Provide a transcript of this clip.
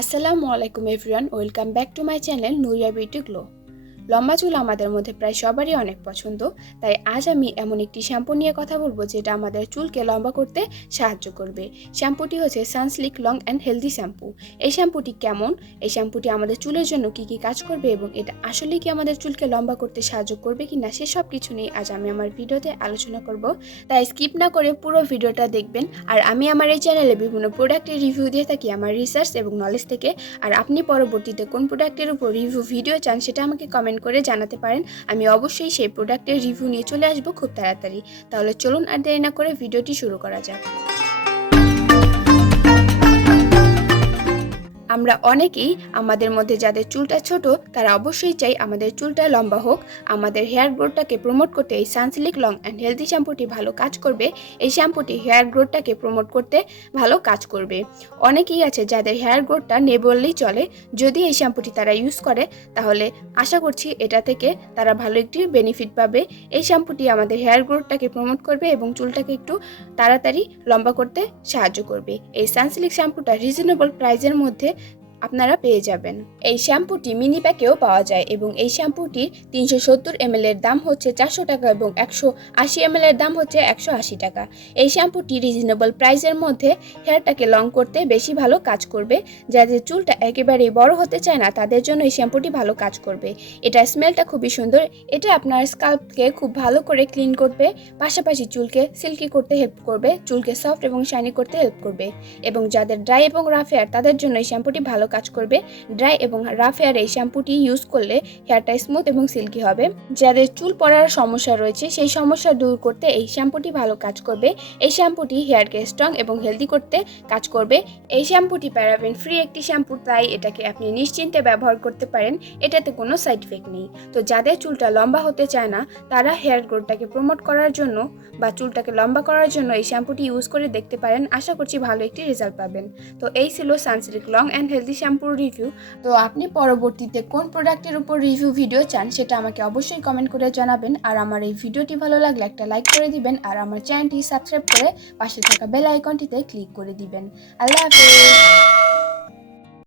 আসসালামু আলাইকুম everyone, welcome back to my channel Nuria beauty glow. লম্বা চুল আমাদের মধ্যে প্রায় সবারই অনেক পছন্দ, তাই আজ আমি এমন একটি শ্যাম্পু নিয়ে কথা বলবো যেটা আমাদের চুলকে লম্বা করতে সাহায্য করবে। শ্যাম্পুটি হচ্ছে Sunsilk long and healthy shampoo. এই শ্যাম্পুটি কেমন, এই শ্যাম্পুটি আমাদের চুলের জন্য কি কি কাজ করবে এবং এটা আসলে কি আমাদের চুলকে লম্বা করতে সাহায্য করবে কিনা সেসব কিছু নিয়ে আজ আমি আমার ভিডিওতে আলোচনা করব। তাই স্কিপ না করে পুরো ভিডিওটা দেখবেন। আর আমি আমার এই চ্যানেলে বিভিন্ন প্রোডাক্টের রিভিউ দিয়ে থাকি আমার রিসার্চ এবং নলেজ থেকে। আর আপনি পরবর্তীতে কোন প্রোডাক্টের উপর রিভিউ ভিডিও চান সেটা আমাকে কমেন্ট করে জানাতে পারেন। আমি অবশ্যই সেই প্রোডাক্টের রিভিউ নিয়ে চলে আসবো খুব তাড়াতাড়ি। তাহলে চলুন আর দেরি না করে ভিডিওটি শুরু করা যাক। আমরা অনেকেই আমাদের মধ্যে যাদের চুলটা ছোট তারা অবশ্যই চাই আমাদের চুলটা লম্বা হোক। আমাদের হেয়ার গ্রোথটাকে প্রমোট করতে এই সানসিল্ক লং অ্যান্ড হেলদি শ্যাম্পুটি ভালো কাজ করবে। এই শ্যাম্পুটি হেয়ার গ্রোথটাকে প্রমোট করতে ভালো কাজ করবে। অনেকেই আছে যাদের হেয়ার গ্রোথটা নেই বললেই চলে। যদি এই শ্যাম্পুটি তারা ইউজ করে তাহলে আশা করছি এটা থেকে তারা ভালো একটি বেনিফিট পাবে। এই শ্যাম্পুটি আমাদের হেয়ার গ্রোথটাকে প্রমোট করবে এবং চুলটাকে একটু তাড়াতাড়ি লম্বা করতে সাহায্য করবে। এই সানসিল্ক শ্যাম্পুটা রিজনেবল প্রাইসের মধ্যে আপনারা পেয়ে যাবেন। এই শ্যাম্পুটি মিনি প্যাকেও পাওয়া যায় এবং এই শ্যাম্পুটির 370 ml এর দাম হচ্ছে 400 টাকা এবং 180 ml এর দাম হচ্ছে 180 টাকা। এই শ্যাম্পুটি রিজনেবল প্রাইসের মধ্যে হেয়ারটাকে লং করতে বেশি ভালো কাজ করবে। যাদের চুলটা একেবারেই বড় হতে চায় না তাদের জন্য এই শ্যাম্পুটি ভালো কাজ করবে। এটার স্মেলটা খুবই সুন্দর। এটা আপনার স্কাল্পকে খুব ভালো করে ক্লিন করবে, পাশাপাশি চুলকে সিল্কি করতে হেল্প করবে, চুলকে সফট এবং শাইনি করতে হেল্প করবে। এবং যাদের ড্রাই এবং রাফ হেয়ার তাদের জন্য এই শ্যাম্পুটি ভালো কাজ করবে। ড্রাই এবং রাফ হেয়ার এই শ্যাম্পুটি ইউজ করলে হেয়ারটা স্মুথ এবং সিল্কি হবে। যাদের চুল পড়ার সমস্যা রয়েছে সেই সমস্যা দূর করতে এই শ্যাম্পুটি ভালো কাজ করবে। এই শ্যাম্পুটি হেয়ারকে স্ট্রং এবং হেলদি করতে কাজ করবে। এই শ্যাম্পুটি প্যারাবেন ফ্রি একটি শ্যাম্পু, তাই এটাকে আপনি নিশ্চিন্তে ব্যবহার করতে পারেন। এটাতে কোনো সাইড ইফেক্ট নেই। তো যাদের চুলটা লম্বা হতে চায় না তারা হেয়ার গ্রোথটাকে প্রমোট করার জন্য বা চুলটাকে লম্বা করার জন্য এই শ্যাম্পুটি ইউজ করে দেখতে পারেন। আশা করছি ভালো একটি রেজাল্ট পাবেন। তো এই ছিল সানসিল্ক লং অ্যান্ড হেলদি শ্যাম্পুর রিভিউ। তো আপনি পরবর্তীতে কোন প্রোডাক্টের উপর রিভিউ ভিডিও চান সেটা আমাকে অবশ্যই কমেন্ট করে জানাবেন। আর আমার এই ভিডিওটি ভালো লাগলে একটা লাইক করে দিবেন আর আমার চ্যানেলটি সাবস্ক্রাইব করে পাশে থাকা বেল আইকনটিতে ক্লিক করে দিবেন। আল্লাহ হাফেজ।